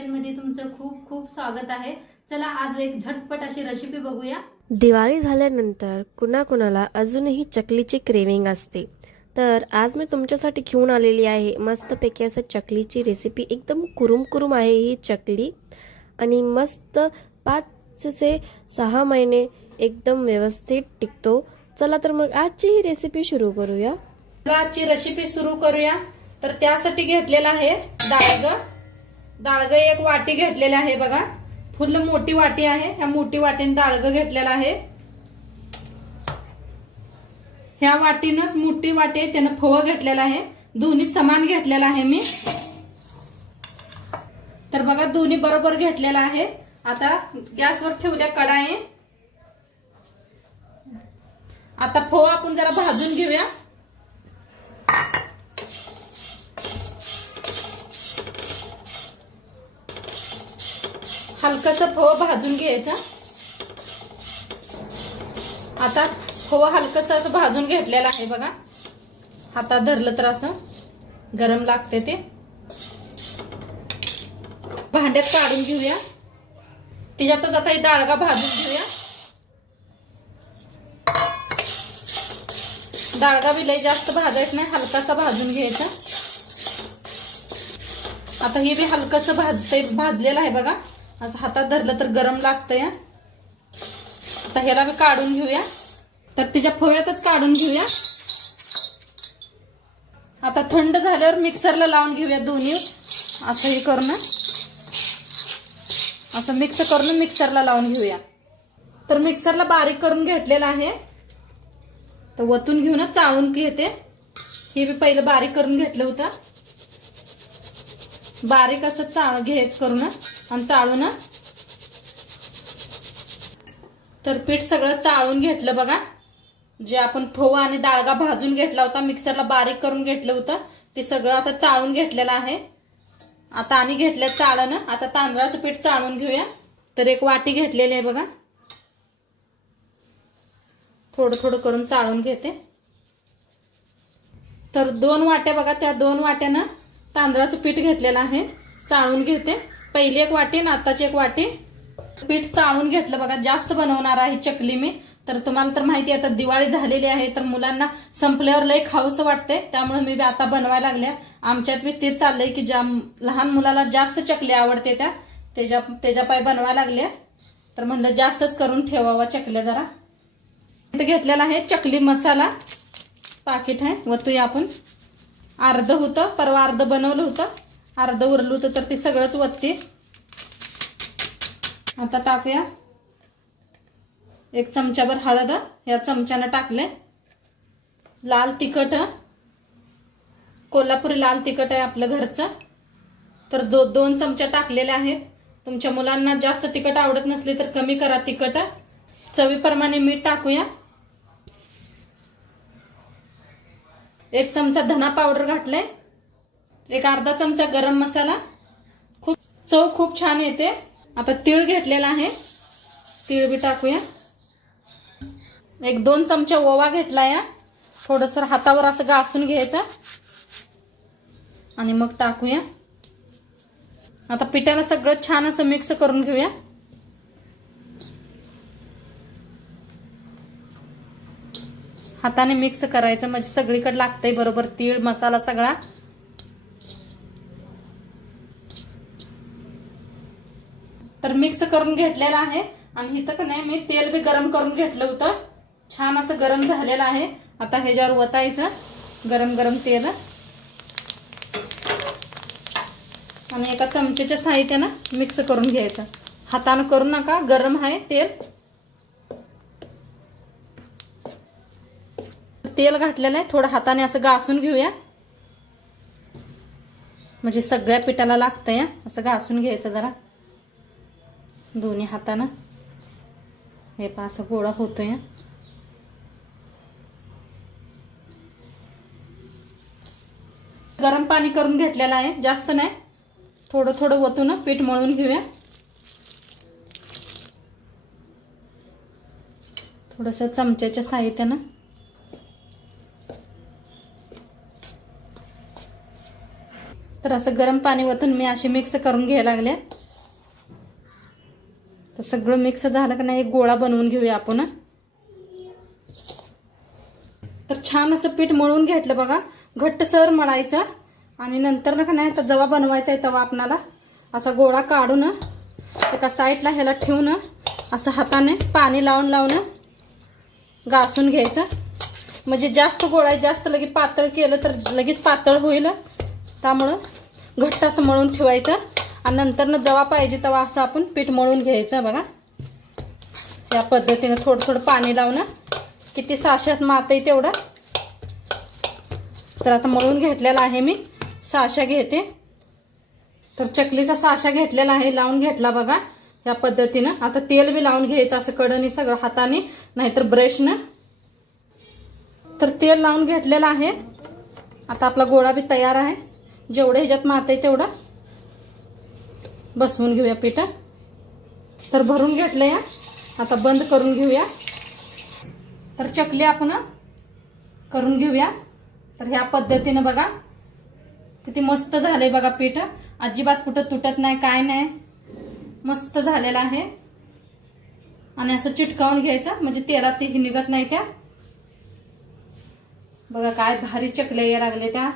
किचनमध्ये तुमचं खूप खूप स्वागत आहे। चला आज एक झटपट अशी रेसिपी बघूया। दिवाळी झाल्यानंतर कुणाकुणाला अजूनही चकलीची क्रेविंग असते, तर आज मी तुमच्यासाठी घेऊन आलेली आहे मस्तपैकी असं चकलीची रेसिपी। एकदम कुरुम कुरुम आहे ही चकली आणि मस्त 5 से 6 महिने एकदम व्यवस्थित टिकतो। चला तर मग आजची ही रेसिपी सुरू करूया। आजची रेसिपी सुरू करूया। तर त्यासाठी घेतलेला आहे डाळग एक वाटी घेतलेला आहे बघा, फुल मोठी वाटी आहे। ह्या मोठी वाटीने डाळग घेतलेला आहे। ह्या वाटीनच मोठी वाटी आहे त्याने फव घेतलेला आहे। दोन्ही समान घेतलेला आहे मी। तर बघा दोन्ही बरोबर घेतलेला आहे। आता गॅसवर ठेवूया कढई। आता फव आपण जरा भाजून घेऊया। हलकसं फव भाजून घ्यायचं। आता फव हलकसं असं भाजून घेतलेलं आहे बघा। हातात धरलं तर असं गरम लागते ते। भांड्यात काढून घेऊया। त्याच्यातच आता ही डाळगा भाजून घेऊया। डाळगा बी लय जास्त भाजायचं नाही, हलकासा भाजून घ्यायचा। आता हे बी हलकसं भाजलेलं आहे बघा। असं हातात धरलं तर गरम लागतंय। आता ह्याला बी काढून घेऊया। तर तिच्या फव्यातच काढून घेऊया। आता थंड झाल्यावर मिक्सरला लावून घेऊया दोन्ही। असं हे करून असं मिक्स करून मिक्सरला लावून घेऊया। तर मिक्सरला बारीक करून घेतलेला आहे। तर वतून घेऊन चाळून घेते। हे बी पहिलं बारीक करून घेतलं होतं। बारीक असं घ्यायचं करून आणि चाळून। तर पीठ सगळं चाळून घेतलं बघा। जे आपण फव आणि डाळगा भाजून घेतला होता, मिक्सरला बारीक करून घेतलं होतं, ते सगळं आता चाळून घेतलेलं आहे। आता आणि घेतलं चाळण। आता तांदळाचं पीठ चाळून घेऊया। तर एक वाटी घेतलेली आहे बघा। थोडं थोडं करून चाळून घेते। तर 2 वाट्या बघा, त्या 2 वाट्यानं तांदळाचं पीठ घेतलेलं आहे, चाळून घेते। पहिली एक वाटी आणि आताची एक वाटी पीठ चाळून घेतलं बघा। जास्त बनवणार आहे चकली मी। तर तुम्हाला तर माहिती आहे आता दिवाळी झालेली आहे, तर मुलांना संपल्यावर लय खाऊसं वाटतंय, त्यामुळे मी आता बनवायला लागल्या। आमच्यात बी तेच चाललंय की ज्या लहान मुलाला जास्त चकली आवडते त्याच्या पाय बनवायला लागल्या। तर म्हणलं जास्तच करून ठेवावा चकल्या जरा। इथे घेतलेला आहे चकली मसाला पाकिट आहे, वतूया आपण। अर्ध होतं, परवा अर्ध बनवलं होतं, अर्ध उरलं होतं, तर ते सगळंच वतते। आता टाकूया 1 चमचाभर हळद, या चमच्यानं टाकले। लाल तिखट, कोल्हापुरी लाल तिखट आहे आपलं घरचं, तर 2 चमचे टाकलेले आहेत। तुमच्या मुलांना जास्त तिखट आवडत नसली तर कमी करा तिखट। चवीप्रमाणे मीठ टाकूया। 1 चमचा धना पावडर घातले। एक अर्धा चमचा गरम मसाला। चव खूप छान येते। आता तीळ घेतलेला आहे, तीळ बी टाकूया। 1-2 चमचे ओवा घेतलाय। थोडंसं हातावर असं घासून घ्यायचं आणि मग टाकूया। आता पिठाला सगळं छान असं मिक्स करून घेऊया। हाताने मिक्स करायचं म्हणजे सगळीकडे लागतंय बरोबर तीळ मसाला सगळा। तर मिक्स करून घेतलेला आहे आणि इथं का नाही मी तेल बी गरम करून घेतलं होतं, छान असं गरम झालेलं आहे। आता ह्याच्यावर वतायचं गरम गरम तेल आणि एका चमच्याच्या साहाय्याने मिक्स करून घ्यायचं। हाताने करू नका, गरम आहे तेल। तेल घातलेलं आहे, थोडं हाताने असं घासून घेऊया म्हणजे सगळ्या पिठाला लागतंय। असं घासून घ्यायचं जरा दोन्ही हाताने। हे पहा असं गोळा होतोय। गरम पाणी करून घेतलेलं आहे, जास्त नाही, थोडं थोडं वतून पीठ मळून घेऊया। थोडंसं चमच्याच्या साहाय्याने तर तर असं गरम पाणी ओतून मी असे मिक्स करून घ्यायला लागले. तर सगळं मिक्स झालं की नाही एक गोळा बनवून घेऊया आपण. तर छान असं पीठ मळून घेतलं बघा. घट्टसर मळायचं आणि नंतर ना का नाही तर जेव्हा बनवायचा आहे तेव्हा आपणाला असा गोळा काढून एका साईडला ह्याला ठेवून असं हाताने पाणी लावून लावून घासून घ्यायचं. म्हणजे जास्त गोळा जास्त लगेच पातळ केलं तर लगेच पातळ होईल. त्यामुळं घट्ट असं मळून ठेवायचं आणि नंतर ना जेव्हा पाहिजे तेव्हा असं आपण पीठ मळून घ्यायचं बघा. या पद्धतीनं थोडं थोडं पाणी लावून किती साशात माते तेवढं. तर आता मळून घेतलेला आहे मी. साशा घेते. तर चकलीचा साशा घेतलेला आहे लावून घेतला बघा या पद्धतीनं. आता तेल बी लावून घ्यायचं असं कडनी सगळं हाताने नाहीतर ब्रशनं. तर तेल लावून घेतलेलं आहे. आता आपला गोळा बी तयार आहे. जेवढं ह्याच्यात माते तेवढं बसवून घेऊया पीठ. तर भरून घेतलं या. आता बंद करून घेऊया. तर चकली आपण करून घेऊया. तर ह्या पद्धतीनं बघा किती मस्त झालंय बघा पीठ. अजिबात कुठं तुटत नाही काय नाही. मस्त झालेलं आहे. आणि असं चिटकावून घ्यायचं म्हणजे तेलात ती निघत नाही त्या. बघा काय भारी चकल्या या लागले त्या.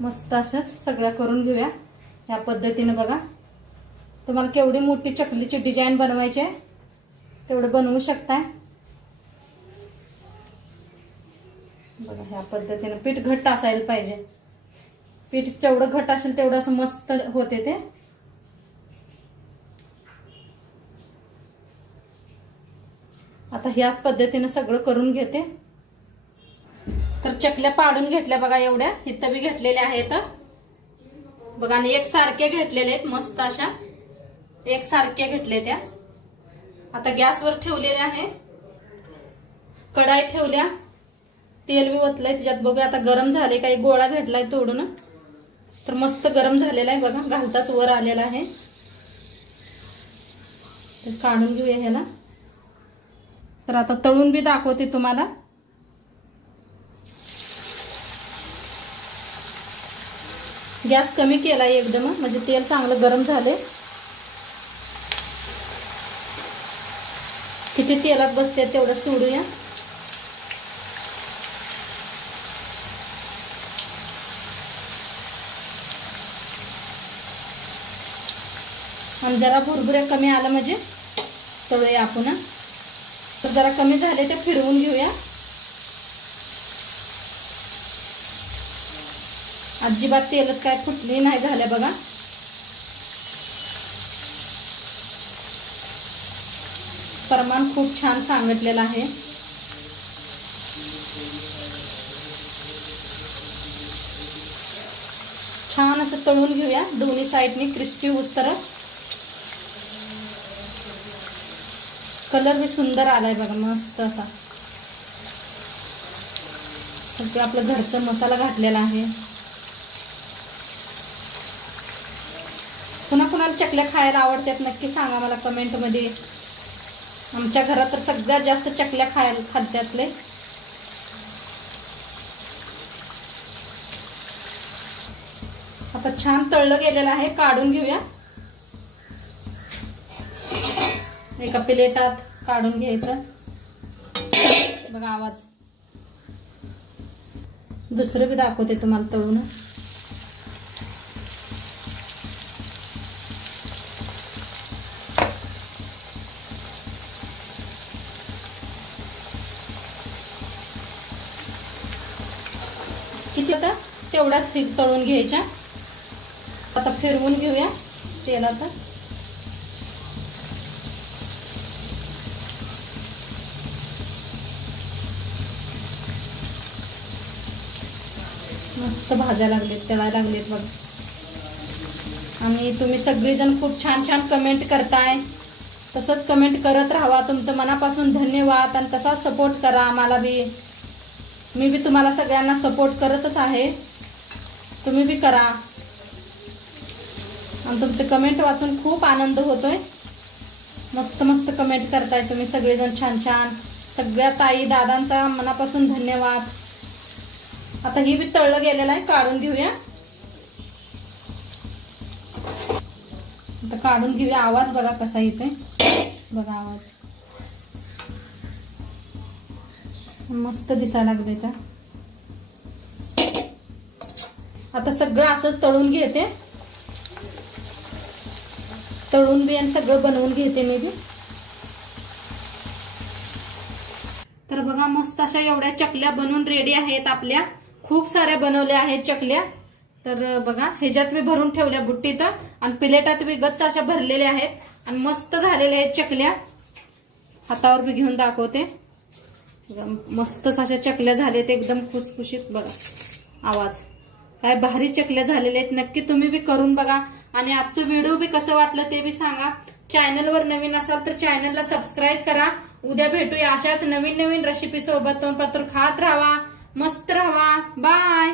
मस्त अशाच सगळ्या करून घेऊया या पद्धतीनं बघा. तुम्हाला केवढी मोठी चकलीची डिझाईन बनवायची आहे तेवढं बनवू शकताय. बघा ह्या पद्धतीनं पीठ घट्ट असायला पाहिजे. पीठ जेवढं घट्ट असेल तेवढं असं मस्त होते ते. आता ह्याच पद्धतीनं सगळं करून घेते. तर चकल्या पाडून घेतल्या बघा एवढ्या. इथं बी घेतलेल्या आहेत बघा आणि एकसारखे घेतलेले आहेत मस्त अशा एकसारख्या घेतल्या त्या. आता गॅसवर ठेवलेल्या आहे. कढाई ठेवल्या. तेल बी ओतलंय त्याच्यात बघूया आता गरम झाले. काही गोळा घेतलाय तोडून तर मस्त गरम झालेला आहे बघा. घालताच वर आलेला आहे. तर काढून घेऊया ह्याला. तर आता तळून बी दाखवते तुम्हाला. गॅस कमी केलाय एकदम म्हणजे तेल चांगलं गरम झाले. किती तेलात बसते तेवढं सोडूया. आणि जरा भुरभुऱ्या कमी आलं म्हणजे तळूया आपण. तर जरा कमी झाले ते फिरवून घेऊया. अजिबात तेलात काय फुटली नाही झाल्या बघा. प्रमाण खूप छान सांगितलेलं आहे. छान असं तळून घेऊया दोन्ही साईडनी क्रिस्पी होईस्तोवर. कलर भी सुंदर आलाय बघा मस्त असा. सगळं आपलं घरचा मसाला घातलेला आहे. पुन्हा कुणाला चकल्या खायला आवडतात नक्की सांगा मला कमेंट मध्ये. आमच्या घरात तर सगळ्यात जास्त चकल्या खायला खात्यातले. आता छान तळलं गेलेलं आहे. काढून घेऊया. एका प्लेटात काढून घ्यायचं बघा. आवाज दुसरं बी दाखवते तुम्हाला तळून. किती आता तेवढाच तळून घ्यायच्या. आता फिरवून घेऊया तेलात. मस्त भाजायला लागलेत तळायला लागलेत बघ. आणि तुम्ही सगळेजण खूप छान छान कमेंट करताय. तसंच कमेंट करत राहावा. तुमचं मनापासून धन्यवाद. आणि तसाच सपोर्ट करा आम्हाला बी. मी बी तुम्हाला सगळ्यांना सपोर्ट करतच आहे. तुम्ही बी करा. आणि तुमचे कमेंट वाचून खूप आनंद होतोय. मस्त मस्त कमेंट करताय तुम्ही सगळेजण छान छान. सगळ्या ताई दादांचा मनापासून धन्यवाद. आता ही बी तळलं गेलेलं आहे, काढून घेऊया. आता काढून घेऊया. आवाज बघा कसा येतोय, बघा आवाज मस्त दिसायला लागले. तर आता सगळं असंच तळून घेते, तळून बी आणि सगळं बनवून घेते मी बी. तर बघा मस्त अशा एवढ्या चकल्या बनवून रेडी आहेत आपल्या. खूप साऱ्या बनवल्या आहेत चकल्या. तर बघा ह्याच्यात मी भरून ठेवल्या बुट्टीत आणि प्लेटात बी गच्च अशा भरलेल्या आहेत आणि मस्त झालेल्या आहेत चकल्या. हातावर बी घेऊन दाखवते. मस्त अशा चकल्या झाल्यात एकदम खुसखुशीत. बघा आवाज काय भारी चकल्या झालेल्या आहेत. नक्की तुम्ही बी करून बघा आणि आजचं व्हिडिओ बी कसं वाटलं ते बी सांगा. चॅनलवर नवीन असाल तर चॅनलला सबस्क्राईब करा. उद्या भेटूया अशाच नवीन नवीन रेसिपी सोबत. तोंडपात्र खात राहा, मस्त राहा. बाय.